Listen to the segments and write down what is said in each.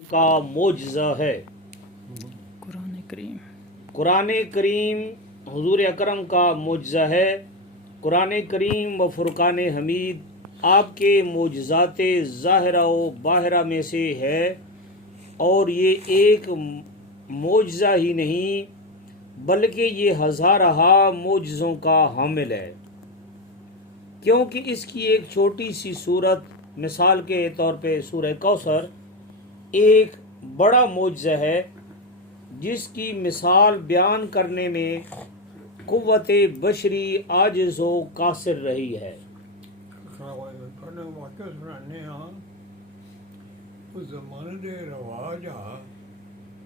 کا معجزہ ہے۔ قرآن کریم حضور اکرم کا معجزہ ہے۔ قرآن کریم و فرقان حمید آپ کے معجزات ظاہرہ و باہرہ میں سے ہے، اور یہ ایک معجزہ ہی نہیں بلکہ یہ ہزارہ معجزوں کا حامل ہے، کیونکہ اس کی ایک چھوٹی سی صورت مثال کے طور پہ سورہ کوثر ایک بڑا معجزہ ہے جس کی مثال بیان کرنے میں قوت بشری عاجز و قاصر رہی ہے۔ اس زمانے دے رواج آ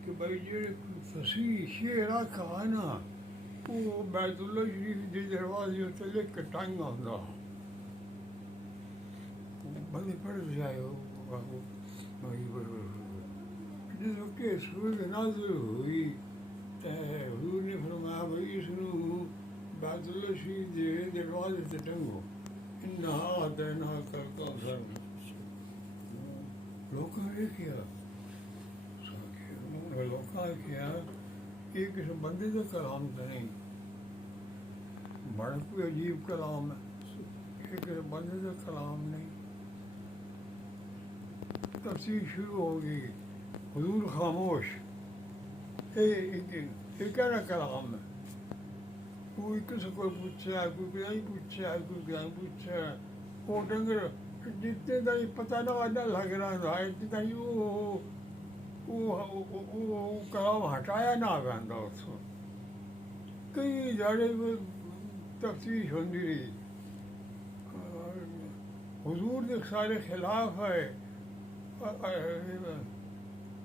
کہ بھائی جی فصیح شعر آکھا نا وہ بیت اللہ شریف دے دروازے تے لکھ کے ٹنگ آندا بندے پڑھ جائے جس کہ سورۃ نازل ہوئی تے حضور نے فرمایا بھائی اس نو بیت اللہ شریف دے دروازے تے ٹنگو اِنَّا أَعْطَيْنَاكَ الْكَوْثَرَ۔ لوکاں نے کیا لوکاں کیا یہ کسی بندے کا کلام تو نہیں، بڑا کوئی عجیب کلام ہے، یہ کسی بندے کا کلام نہیں۔ تفسیر شروع ہوگی، حضور خاموش، یہ کہنا کلام ہے، کوئی کسی کو پوچھا، کوئی نہیں پوچھا، کوئی کہیں پوچھا، وہ ڈنگر جتنے تھی پتہ نہ لگ رہا تھا اتنے تھی وہ کلام ہٹایا نہ گاندہ اس کو کئی جاڑے تفتیش ہوندی رہی، حضور کے سارے خلاف ہے،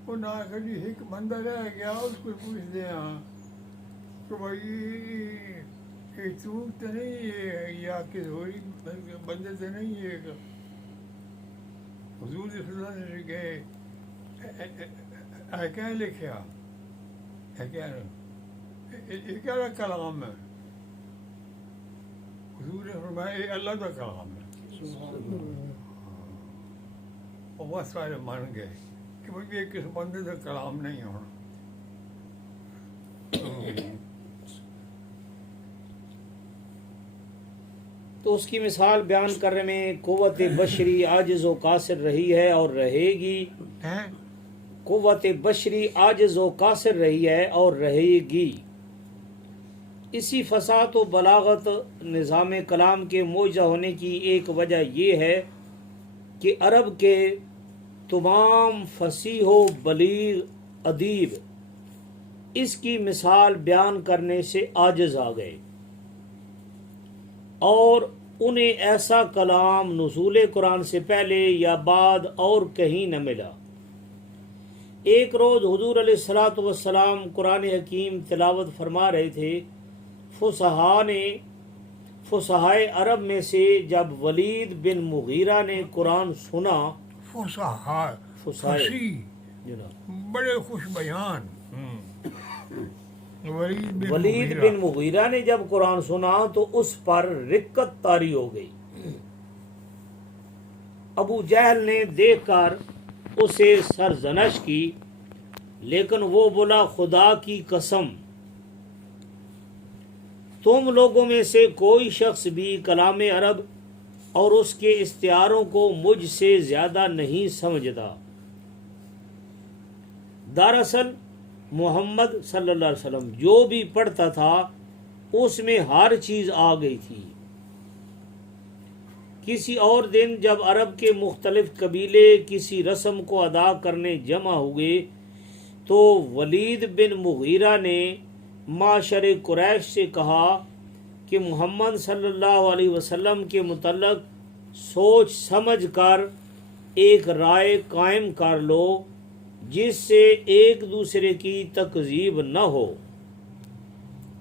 وہ نہ کبھی ایک بندہ رہ گیا اس کو پوچھ دیا کہ بھائی یہ تو نہیں ہے یا کسی اور بندے سے نہیں ہے، حضور صلی اللہ علیہ وسلم سے گئے کیا لکھا یہ کیا کلام ہے، حضور نے فرمایا یہ اللہ کا کلام ہے، اور بہت سارے مان گئے کہ بھائی یہ کس بندے کا کلام نہیں ہونا۔ تو اس کی مثال بیان کرنے میں قوت بشری عاجز و قاصر رہی ہے اور رہے گی، قوت بشری عاجز و قاصر رہی ہے اور رہے گی۔ اسی فصاحت و بلاغت نظام کلام کے معجزہ ہونے کی ایک وجہ یہ ہے کہ عرب کے تمام فصیح و بلیغ ادیب اس کی مثال بیان کرنے سے عاجز آ گئے، اور انہیں ایسا کلام نزول قرآن سے پہلے یا بعد اور کہیں نہ ملا۔ ایک روز حضور علیہ الصلوۃ والسلام قرآن حکیم تلاوت فرما رہے تھے، فصحائے عرب میں سے جب ولید بن مغیرہ نے قرآن سنا، فصیح بڑے خوش بیان، ولید بن مغیرہ نے جب قرآن سنا تو اس پر رقت طاری ہو گئی۔ ابو جہل نے دیکھ کر اسے سرزنش کی، لیکن وہ بولا خدا کی قسم تم لوگوں میں سے کوئی شخص بھی کلام عرب اور اس کے استعاروں کو مجھ سے زیادہ نہیں سمجھتا۔ دراصل محمد صلی اللہ علیہ وسلم جو بھی پڑھتا تھا اس میں ہر چیز آ گئی تھی۔ کسی اور دن جب عرب کے مختلف قبیلے کسی رسم کو ادا کرنے جمع ہوئے تو ولید بن مغیرہ نے معاشر قریش سے کہا کہ محمد صلی اللہ علیہ وسلم کے متعلق سوچ سمجھ کر ایک رائے قائم کر لو جس سے ایک دوسرے کی تکذیب نہ ہو،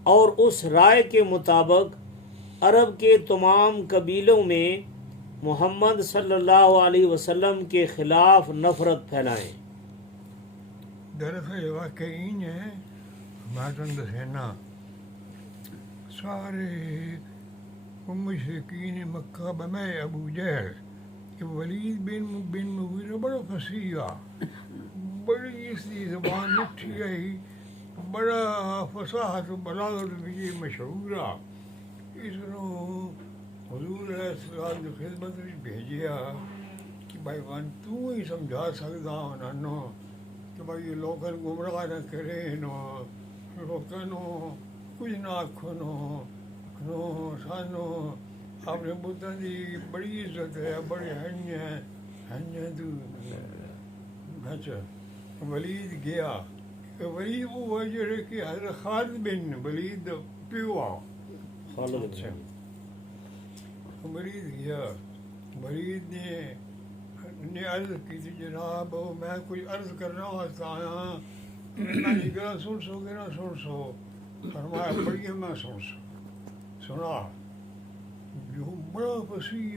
اور اس رائے کے مطابق عرب کے تمام قبیلوں میں محمد صلی اللہ علیہ وسلم کے خلاف نفرت پھیلائیں۔ دراصل واقعی ہے ماتن دسینا سارے مشرکین مکہ بمے ابو جہل کہ ولید بن مغیرہ بڑا فصیح اس کی زبان مٹھی رہی بڑا فصاحت و بلاغت بھی مشہور آ اس نو حضور علیہ السلام کی خدمت میں بھیجیا کہ بھائی ون تو ہی سمجھا سکتا انہوں نو کہ بھائی یہ لوگوں گمراہ نہ کرے نو لوگوں نو کچھ نہ آکھو نو سانو اپنے بتوں کی بڑی عزت ہے بڑے ہنجے تو اچھا ولید گیا ولید وہ ہے جڑے کہ حضرت خالد بن ولید پیو آ خالد ولید گیا ولید نے عرض کی تھی جناب میں کوئی عرض کرنا واسطے آیا میں گلا سن سو کہ نہ سن سو فرمایا پڑھیے میں سنا جو بڑا فصیح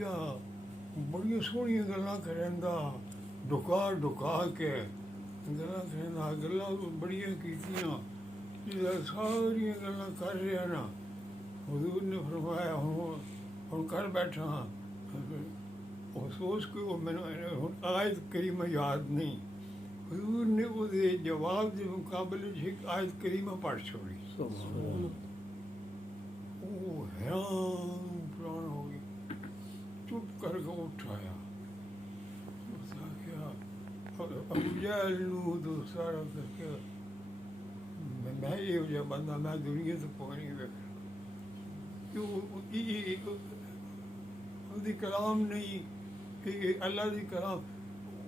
بڑی سونی گلاں کریندا ڈکا کے گلاں کریندا گلاں بڑیاں کیتیاں ساری گلاں کر رہا نا حضور نے فرمایا ہوں کر بیٹھا افسوس کہ میں آیت کریمہ یاد نہیں حضور نے وہ جواب کے مقابلے ایک آیت کریمہ پڑھ چھوڑی وہ حیران پران ہو گئی چپ کر کے اٹھایا ابو جہل نو تو سارا کر کے میں یہ جو بندہ میں دنیا تو کوئی نہیں ویکھنا دی کلام نہیں اللہ دی کلام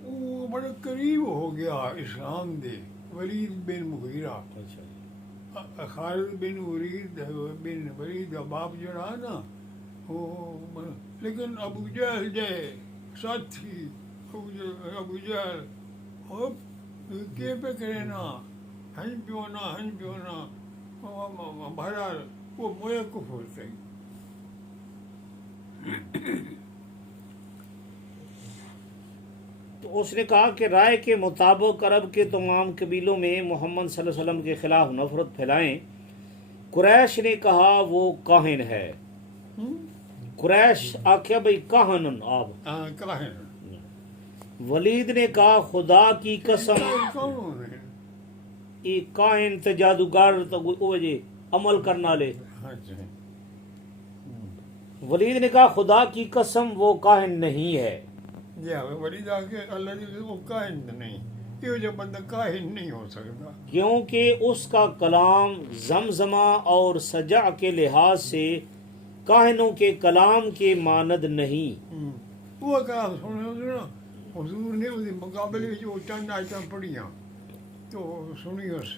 وہ بڑا قریب ہو گیا اسلام دے ولید بن مغیرہ خالد بن ولید باپ جڑا نا وہ لیکن ابو جہل جائے ساتھی ابو جہل کے پہ کرے نا ہنج پیونا بہرحال وہ مویا کفر تھے تو اس نے کہا کہ رائے کے مطابق عرب کے تمام قبیلوں میں محمد صلی اللہ علیہ وسلم کے خلاف نفرت پھیلائیں. قریش نے کہا وہ کاہن ہے. قریش آخیا بھائی کاہن آپ کاہن. ولید نے کہا خدا کی قسم یہ کاہن تے جادوگر تو جی عمل کرنا لے. ولید نے کہا خدا کی قسم وہ کاہن نہیں ہے. ولید آگے اللہ نے وہ کاہن نہیں یہ جو بندہ کاہن نہیں ہو سکتا کیونکہ اس کا کلام زمزمہ اور سجع کے لحاظ سے کاہنوں کے کلام کے مانند نہیں. وہ کہا سنے حضور نے اس مقابلے میں وہ چند آیتاں پڑھیاں تو سنی اس.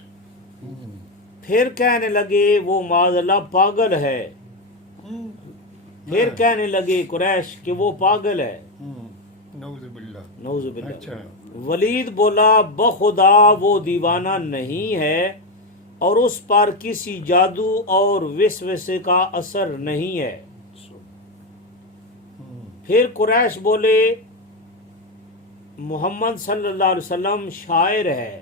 پھر کہنے لگے وہ معاذ اللہ پاگل ہے. پھر کہنے لگے قریش کہ وہ پاگل ہے. نعوذ باللہ. اچھا. ولید بولا بخدا وہ دیوانہ نہیں ہے اور اس پر کسی جادو اور وسوسے کا اثر نہیں ہے. پھر قریش بولے محمد صلی اللہ علیہ وسلم شاعر ہے.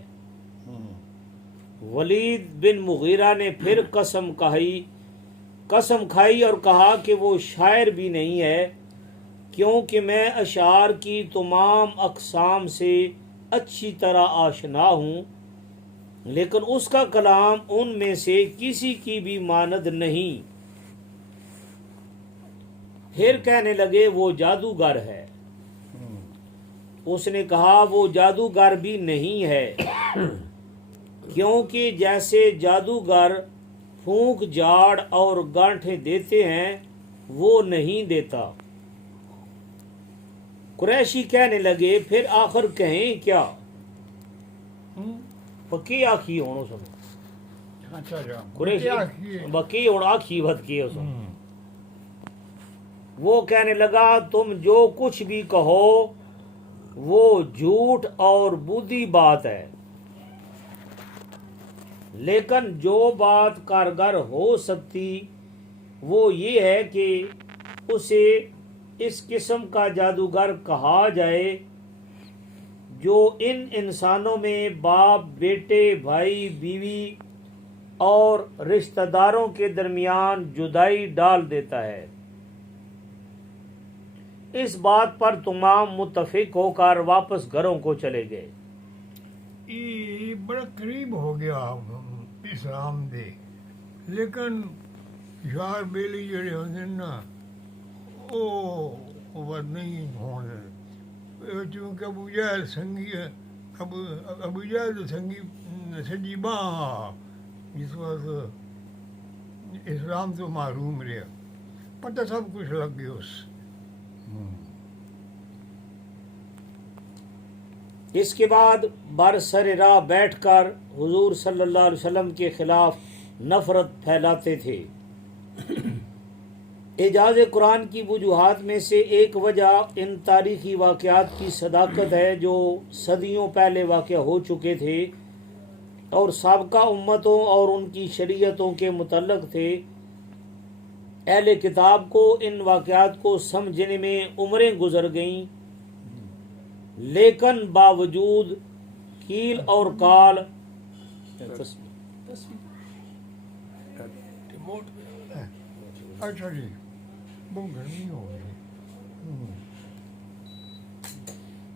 ولید بن مغیرہ نے پھر قسم کھائی اور کہا کہ وہ شاعر بھی نہیں ہے کیونکہ میں اشعار کی تمام اقسام سے اچھی طرح آشنا ہوں لیکن اس کا کلام ان میں سے کسی کی بھی مانند نہیں. پھر کہنے لگے وہ جادوگر ہے. اس نے کہا وہ جادوگر بھی نہیں ہے کیونکہ جیسے جادوگر پھونک جاڑ اور گانٹھیں دیتے ہیں وہ نہیں دیتا. قریشی کہنے لگے پھر آخر کہیں کیا. پکی آخی ہونو سنو قریشی بکی اور آخی بد کی سنو. وہ کہنے لگا تم جو کچھ بھی کہو وہ جھوٹ اور بودھی بات ہے لیکن جو بات کارگر ہو سکتی وہ یہ ہے کہ اسے اس قسم کا جادوگر کہا جائے جو ان انسانوں میں باپ بیٹے بھائی بیوی اور رشتہ داروں کے درمیان جدائی ڈال دیتا ہے. اس بات پر تمام متفق ہو کر واپس گھروں کو چلے گئے. بڑا قریب ہو گیا اسلام دے، لیکن یار بیلی جڑے ہوندے نا وہ ود نہیں ہونے، چونکہ ابو جہل سنگی ابو جہل سنگی سجی باں جس وقت اسلام تو معروم رہا، پتہ سب کچھ لگ گیا اس کے بعد برسر راہ بیٹھ کر حضور صلی اللہ علیہ وسلم کے خلاف نفرت پھیلاتے تھے۔ اعجاز قرآن کی وجوہات میں سے ایک وجہ ان تاریخی واقعات کی صداقت ہے جو صدیوں پہلے واقع ہو چکے تھے اور سابقہ امتوں اور ان کی شریعتوں کے متعلق تھے۔ اہل کتاب کو ان واقعات کو سمجھنے میں عمریں گزر گئیں، لیکن باوجود کیل اور کال اچھا جی بہت گرمی ہو گئی۔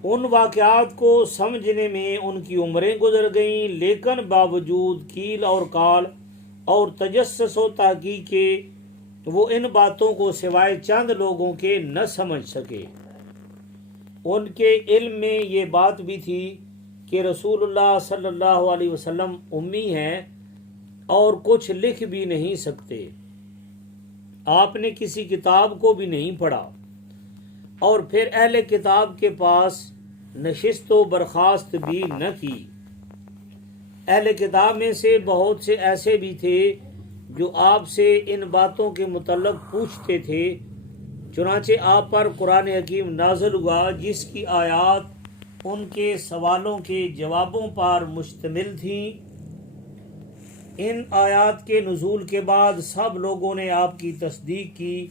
ان واقعات کو سمجھنے میں ان کی عمریں گزر گئیں، لیکن باوجود کیل اور کال اور تجسس و تحقیق کے وہ ان باتوں کو سوائے چند لوگوں کے نہ سمجھ سکے۔ ان کے علم میں یہ بات بھی تھی کہ رسول اللہ صلی اللہ علیہ وسلم امی ہیں اور کچھ لکھ بھی نہیں سکتے، آپ نے کسی کتاب کو بھی نہیں پڑھا، اور پھر اہل کتاب کے پاس نشست و برخاست بھی نہ کی۔ اہل کتاب میں سے بہت سے ایسے بھی تھے جو آپ سے ان باتوں کے متعلق پوچھتے تھے، چنانچہ آپ پر قرآن حکیم نازل ہوا جس کی آیات ان کے سوالوں کے جوابوں پر مشتمل تھیں۔ ان آیات کے نزول کے بعد سب لوگوں نے آپ کی تصدیق کی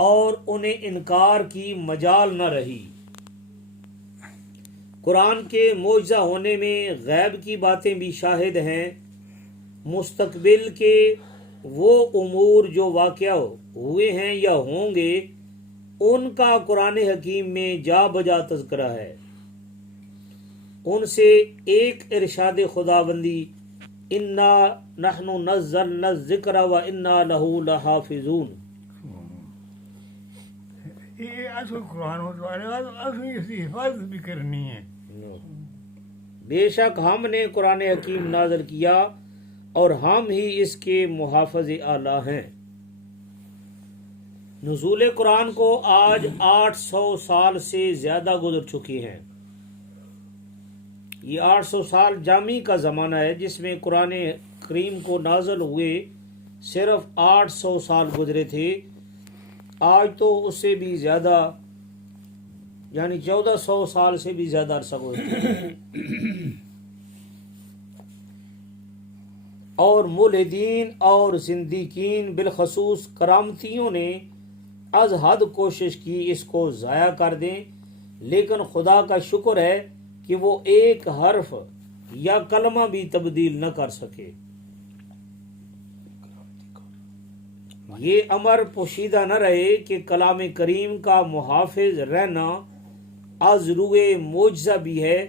اور انہیں انکار کی مجال نہ رہی۔ قرآن کے معجزہ ہونے میں غیب کی باتیں بھی شاہد ہیں، مستقبل کے وہ امور جو واقع ہوئے ہیں یا ہوں گے ان کا قرآن حکیم میں جا بجا تذکرہ ہے۔ ان سے ایک ارشاد خداوندی انا نحن نزلنا الذکر و انا لہ لحافظون، یہ اصل قرآن ہوتا ہے، اصل اس کی حفاظت بھی کرنی ہے۔ بے شک ہم نے قرآن حکیم نازل کیا اور ہم ہی اس کے محافظ اعلیٰ ہیں۔ نزول قرآن کو آج 800 سال سے زیادہ گزر چکی ہیں۔ یہ 800 سال جامی کا زمانہ ہے جس میں قرآن کریم کو نازل ہوئے صرف 800 سال گزرے تھے۔ آج تو اس سے بھی زیادہ، یعنی 1400 سال سے بھی زیادہ عرصہ گزرا اور ملحدین اور زندیقین بالخصوص کرامتیوں نے از حد کوشش کی اس کو ضائع کر دیں، لیکن خدا کا شکر ہے کہ وہ ایک حرف یا کلمہ بھی تبدیل نہ کر سکے۔ یہ امر پوشیدہ نہ رہے کہ کلام کریم کا محافظ رہنا از روئے معجزہ بھی ہے،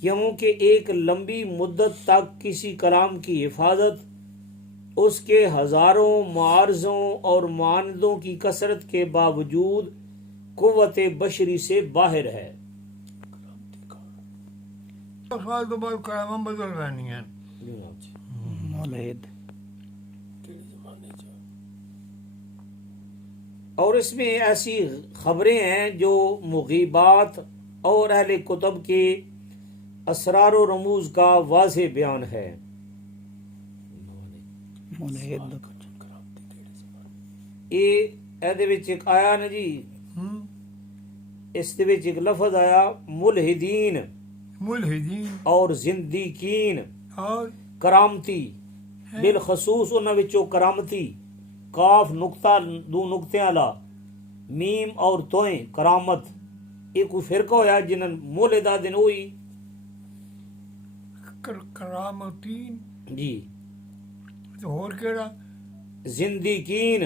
کیونکہ ایک لمبی مدت تک کسی کلام کی حفاظت اس کے ہزاروں معارضوں اور معاندوں کی کثرت کے باوجود قوت بشری سے باہر ہے۔ سال تو بعد کلام بدل رہنی ہیں۔ اور اس میں ایسی خبریں ہیں جو مغیبات اور اہل کتب کے اسرار و رموز کا واضح بیان ہے۔ یہ ایک آیا نا جی، اس ایک لفظ آیا ملحدین اور زندیقین اور کرامتی، بالخصوص انہاں وچوں کرامتی، کاف نقطہ دو نقطے والا میم اور توئیں کرامت، یہ کوئی فرقہ ہویا جنہاں مولد آدن ہوئی کرامتین جی، تو اور کیڑا زندیقین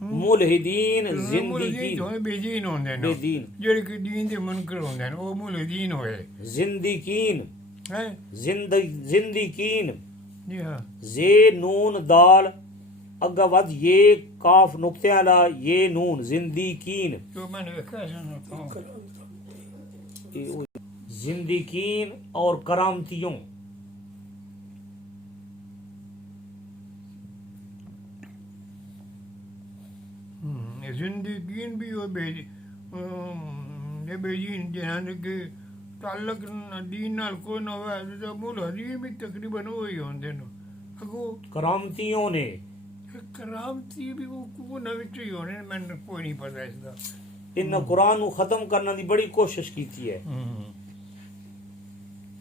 ملحدین زندیقین بے دین ہوندے بے دین، جڑے کہ دین دے منکر ہوندے ہیں وہ ملحدین ہوئے۔ زندیقین ہے زندگین جی ہاں زے نون دال اگا ود یہ کاف نقطے والا یہ نون زندگین جو میں نے دیکھا ہے سنتا ہوں زندگین اور کرامتیوں زندگین بھی وہ بیجین جہاں کہ تعلق دین نال کوئی نہ ہوا تو مول حدیث بھی تقریباً وہی ہوندے نو اگو کرامتیوں نے کرامتی بھی وہ نہ وچ ہی ہونے میں کوئی نہیں پتہ اس دا ان قرآن نو ختم کرنے دی بڑی کوشش کی ہے ہوں